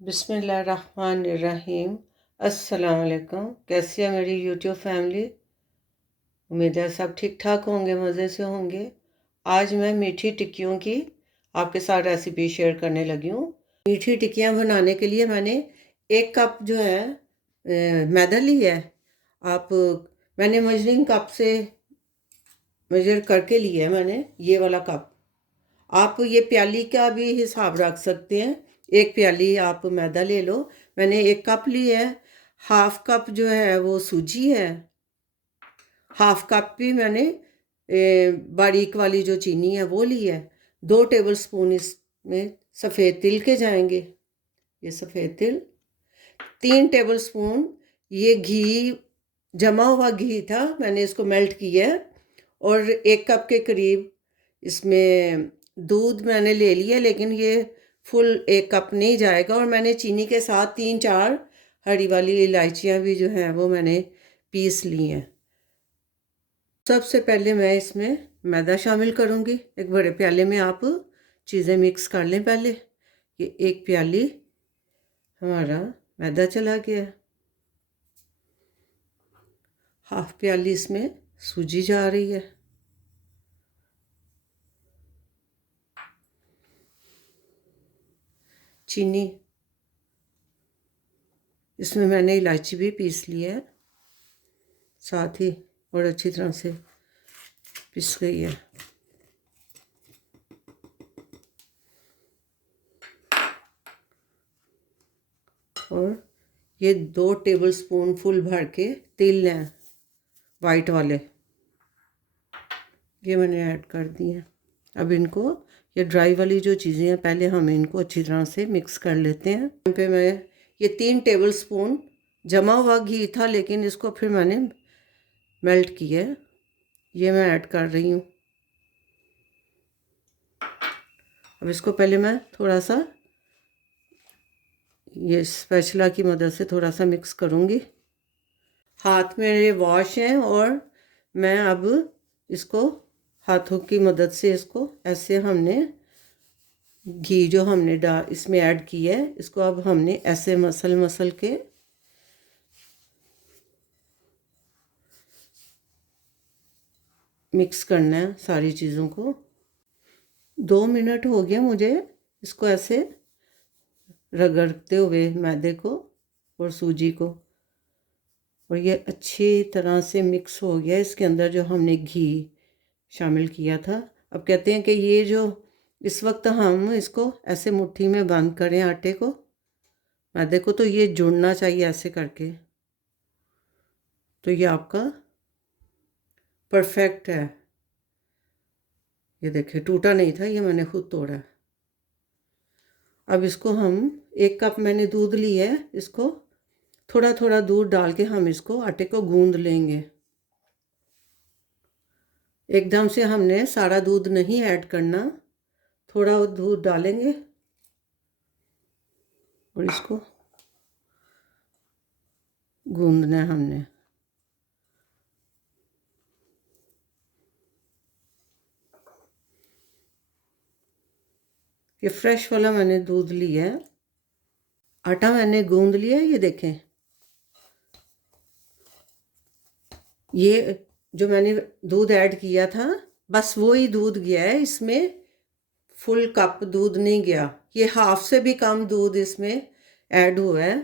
बिस्मिल्लाहिर्रहमानिर्रहीम। अस्सलाम वालेकुम। कैसी है मेरी यूट्यूब फैमिली? उम्मीद है सब ठीक ठाक होंगे, मज़े से होंगे। आज मैं मीठी टिक्कियों की आपके साथ रेसिपी शेयर करने लगी हूँ। मीठी टिक्कियाँ बनाने के लिए मैंने 1 कप जो है मैदा ली है। आप मैंने मेजरिंग कप से मेजर करके लिया है, मैंने ये वाला कप। आप ये प्याली का भी हिसाब रख सकते हैं। 1 प्याली आप मैदा ले लो। मैंने 1 कप ली है। 1/2 कप जो है वो सूजी है। 1/2 कप भी मैंने बारीक वाली जो चीनी है वो ली है। 2 टेबल स्पून इसमें सफ़ेद तिल के जाएंगे। ये सफ़ेद तिल। 3 टेबल स्पून ये घी, जमा हुआ घी था, मैंने इसको मेल्ट किया है। और 1 कप के करीब इसमें दूध मैंने ले लिया, लेकिन ये फुल 1 कप नहीं जाएगा। और मैंने चीनी के साथ 3-4 हरी वाली इलायचियाँ भी जो हैं वो मैंने पीस ली हैं। सबसे पहले मैं इसमें मैदा शामिल करूँगी। एक बड़े प्याले में आप चीज़ें मिक्स कर लें। पहले ये 1 प्याली हमारा मैदा चला गया। 1/2 प्याली इसमें सूजी जा रही है। चीनी, इसमें मैंने इलायची भी पीस ली है साथ ही, और अच्छी तरह से पिस गई है। और ये 2 टेबल स्पून फुल भर के तिल हैं, वाइट वाले, ये मैंने ऐड कर दिए हैं। अब इनको, ये ड्राई वाली जो चीज़ें हैं, पहले हम इनको अच्छी तरह से मिक्स कर लेते हैं। यहाँ पे मैं ये 3 टेबल स्पून जमा हुआ घी था, लेकिन इसको फिर मैंने मेल्ट किया है, ये मैं ऐड कर रही हूँ। अब इसको पहले मैं थोड़ा सा ये स्पैचुला की मदद से थोड़ा सा मिक्स करूँगी। हाथ मेरे वॉश हैं और मैं अब इसको हाथों की मदद से इसको ऐसे, हमने घी जो हमने इसमें ऐड किया है, इसको अब हमने ऐसे मसल मसल के मिक्स करना है सारी चीज़ों को। 2 मिनट हो गया मुझे इसको ऐसे रगड़ते हुए, मैदे को और सूजी को, और ये अच्छी तरह से मिक्स हो गया। इसके अंदर जो हमने घी शामिल किया था। अब कहते हैं कि ये जो इस वक्त हम इसको ऐसे मुट्ठी में बंद करें आटे को, मैदे को, तो ये जुड़ना चाहिए ऐसे करके, तो ये आपका परफेक्ट है। ये देखिए टूटा नहीं था, ये मैंने खुद तोड़ा है। अब इसको हम 1 कप मैंने दूध लिया है, इसको थोड़ा थोड़ा दूध डाल के हम इसको आटे को गूंद लेंगे। एकदम से हमने सारा दूध नहीं ऐड करना, थोड़ा दूध डालेंगे और इसको गूंदना है हमने। ये फ्रेश वाला मैंने दूध लिया है। आटा मैंने गूंद लिया है, ये देखें। ये जो मैंने दूध ऐड किया था, बस वो ही दूध गया है इसमें, फुल कप दूध नहीं गया। ये हाफ से भी कम दूध इसमें ऐड हुआ है,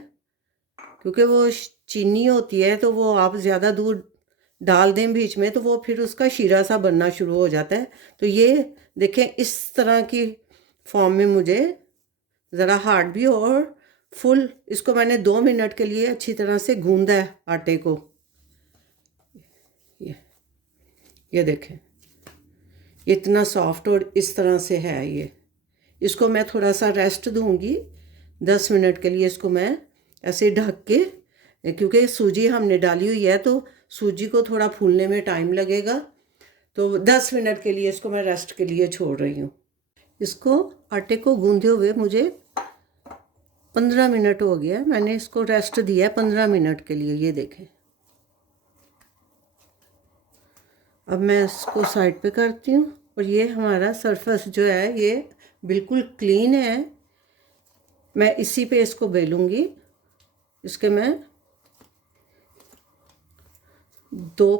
क्योंकि वो चीनी होती है, तो वो आप ज़्यादा दूध डाल दें बीच में तो वो फिर उसका शीरा सा बनना शुरू हो जाता है। तो ये देखें, इस तरह की फॉर्म में मुझे ज़रा हार्ड भी और फुल, इसको मैंने 2 मिनट के लिए अच्छी तरह से गूंदा है आटे को। ये देखें इतना सॉफ्ट और इस तरह से है ये। इसको मैं थोड़ा सा रेस्ट दूंगी 10 मिनट के लिए। इसको मैं ऐसे ढक के, क्योंकि सूजी हमने डाली हुई है तो सूजी को थोड़ा फूलने में टाइम लगेगा, तो 10 मिनट के लिए इसको मैं रेस्ट के लिए छोड़ रही हूँ। इसको आटे को गूंदे हुए मुझे 15 मिनट हो गया, मैंने इसको रेस्ट दिया 15 मिनट के लिए। ये देखें, अब मैं इसको साइड पे करती हूँ। और ये हमारा सरफेस जो है ये बिल्कुल क्लीन है, मैं इसी पे इसको बेलूँगी। इसके मैं 2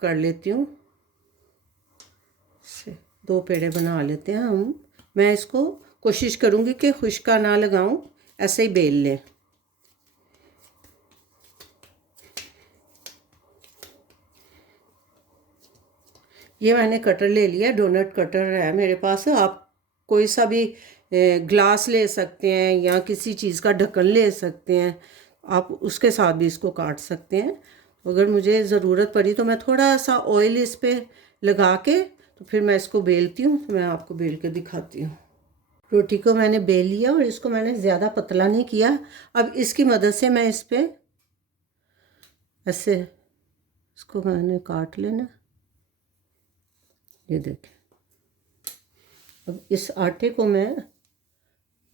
कर लेती हूँ, से 2 पेड़े बना लेते हैं हम। मैं इसको कोशिश करूँगी कि खुश्का ना लगाऊँ, ऐसे ही बेल लें। ये मैंने कटर ले लिया, डोनट कटर है मेरे पास। आप कोई सा भी ग्लास ले सकते हैं या किसी चीज़ का ढक्कन ले सकते हैं, आप उसके साथ भी इसको काट सकते हैं। अगर मुझे ज़रूरत पड़ी तो मैं थोड़ा सा ऑयल इस पे लगा के तो फिर मैं इसको बेलती हूँ। तो मैं आपको बेल के दिखाती हूँ। रोटी को मैंने बेल लिया और इसको मैंने ज़्यादा पतला नहीं किया। अब इसकी मदद से मैं इस पे ऐसे इसको मैंने काट लेना। ये देखें। अब इस आटे को मैं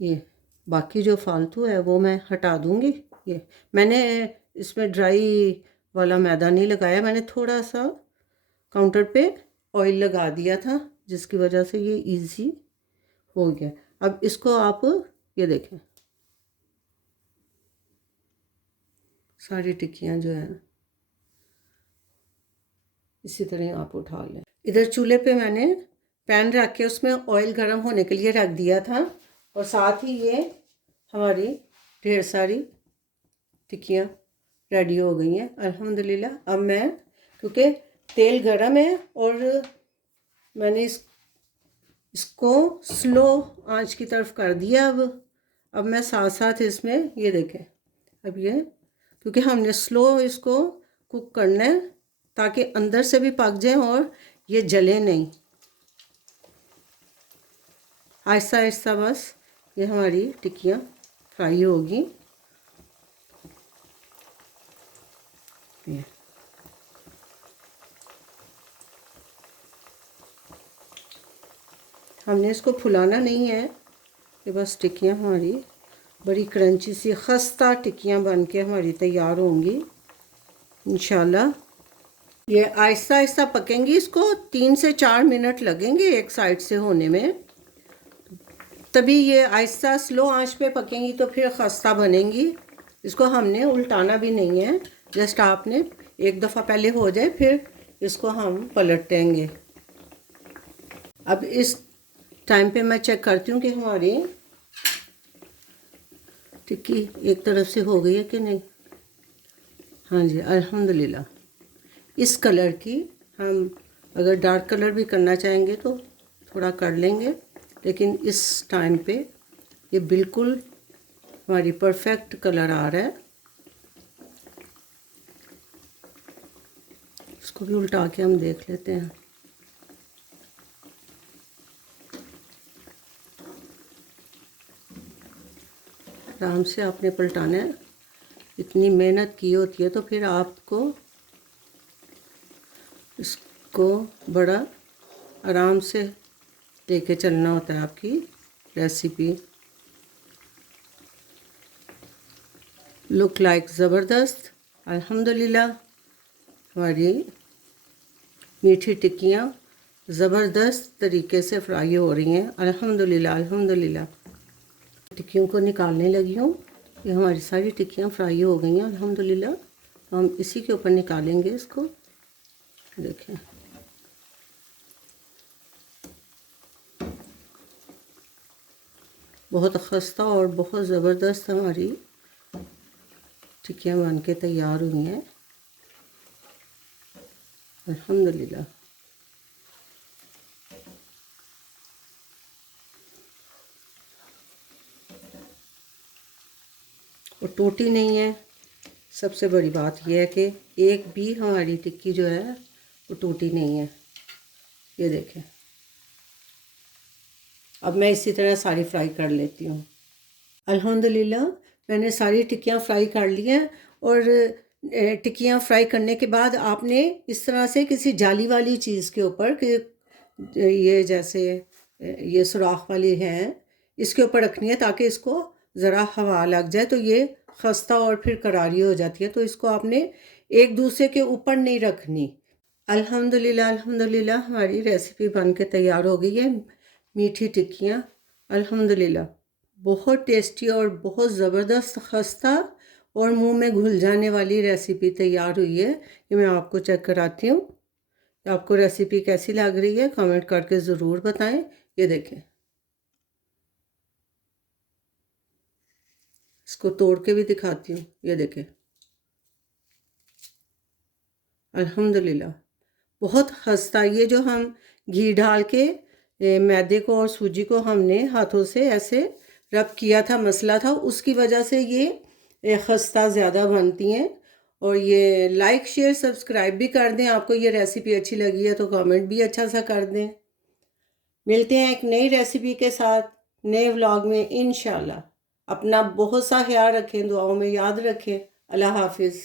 ये बाकी जो फालतू है वो मैं हटा दूँगी। ये मैंने इसमें ड्राई वाला मैदा नहीं लगाया, मैंने थोड़ा सा काउंटर पे ऑयल लगा दिया था, जिसकी वजह से ये इजी हो गया। अब इसको आप ये देखें, सारी टिक्कियाँ जो हैं इसी तरह आप उठा लें। इधर चूल्हे पे मैंने पैन रख के उसमें ऑयल गर्म होने के लिए रख दिया था और साथ ही ये हमारी ढेर सारी टिक्कियाँ रेडी हो गई हैं अल्हम्दुलिल्लाह। अब मैं, क्योंकि तेल गरम है और मैंने इसको स्लो आंच की तरफ कर दिया। अब मैं साथ साथ इसमें ये देखें, अब ये क्योंकि हमने स्लो इसको कुक करना है ताकि अंदर से भी पक जाए और ये जले नहीं। आहिस्ता आहिस्ता बस ये हमारी टिक्कियाँ फ्राई होगी। ये हमने इसको फुलाना नहीं है, ये बस टिक्कियाँ हमारी बड़ी क्रंची सी खस्ता टिक्कियाँ बन के हमारी तैयार होंगी इंशाल्लाह। ये आहिस्ता आहिस्ता पकेंगी, इसको 3 से 4 मिनट लगेंगे एक साइड से होने में, तभी ये आहिस्ता स्लो आंच पे पकेंगी तो फिर खस्ता बनेंगी। इसको हमने उल्टाना भी नहीं है, जस्ट आपने एक दफ़ा पहले हो जाए फिर इसको हम पलट देंगे। अब इस टाइम पे मैं चेक करती हूँ कि हमारी टिक्की एक तरफ से हो गई है कि नहीं। हाँ जी अल्हम्दुलिल्लाह। इस कलर की हम अगर डार्क कलर भी करना चाहेंगे तो थोड़ा कर लेंगे, लेकिन इस टाइम पे ये बिल्कुल हमारी परफेक्ट कलर आ रहा है। इसको भी उल्टा के हम देख लेते हैं। आराम से आपने पलटाना है, इतनी मेहनत की होती है तो फिर आपको इसको बड़ा आराम से लेके चलना होता है आपकी रेसिपी। लुक लाइक ज़बरदस्त। अल्हम्दुलिल्लाह हमारी मीठी टिक्कियाँ ज़बरदस्त तरीके से फ्राई हो रही हैं अल्हम्दुलिल्लाह अल्हम्दुलिल्लाह। टिक्कियों को निकालने लगी हूँ, ये हमारी सारी टिक्कियाँ फ्राई हो गई हैं अल्हम्दुलिल्लाह। तो हम इसी के ऊपर निकालेंगे इसको। देखें बहुत खस्ता और बहुत ज़बरदस्त हमारी टिक्कियाँ बन के तैयार हुई हैं अल्हम्दुलिल्लाह। और टूटी नहीं है। सबसे बड़ी बात यह है कि एक भी हमारी टिक्की जो है वो टूटी नहीं है। ये देखें। अब मैं इसी तरह सारी फ्राई कर लेती हूँ। अल्हम्दुलिल्लाह मैंने सारी टिक्कियाँ फ्राई कर ली हैं। और टिक्कियाँ फ्राई करने के बाद आपने इस तरह से किसी जाली वाली चीज़ के ऊपर कि ये जैसे ये सुराख वाली है, इसके ऊपर रखनी है ताकि इसको ज़रा हवा लग जाए तो ये खस्ता और फिर करारी हो जाती है। तो इसको आपने एक दूसरे के ऊपर नहीं रखनी। अल्हम्दुलिल्लाह अल्हम्दुलिल्लाह हमारी रेसिपी बन के तैयार हो गई है मीठी टिक्कियाँ। अल्हम्दुलिल्लाह बहुत टेस्टी और बहुत ज़बरदस्त खस्ता और मुंह में घुल जाने वाली रेसिपी तैयार हुई है। ये मैं आपको चेक कराती हूँ। आपको रेसिपी कैसी लग रही है कमेंट करके ज़रूर बताएं। ये देखें, इसको तोड़ के भी दिखाती हूँ। ये देखें, अल्हम्दुलिल्लाह बहुत खस्ता। ये जो हम घी डाल के मैदे को और सूजी को हमने हाथों से ऐसे रब किया था, मसला था, उसकी वजह से ये खस्ता ज़्यादा बनती हैं। और ये लाइक शेयर सब्सक्राइब भी कर दें। आपको ये रेसिपी अच्छी लगी है तो कमेंट भी अच्छा सा कर दें। मिलते हैं एक नई रेसिपी के साथ नए व्लॉग में इंशाल्लाह। अपना बहुत सा ख्याल रखें, दुआओं में याद रखें। अल्लाह हाफिज़।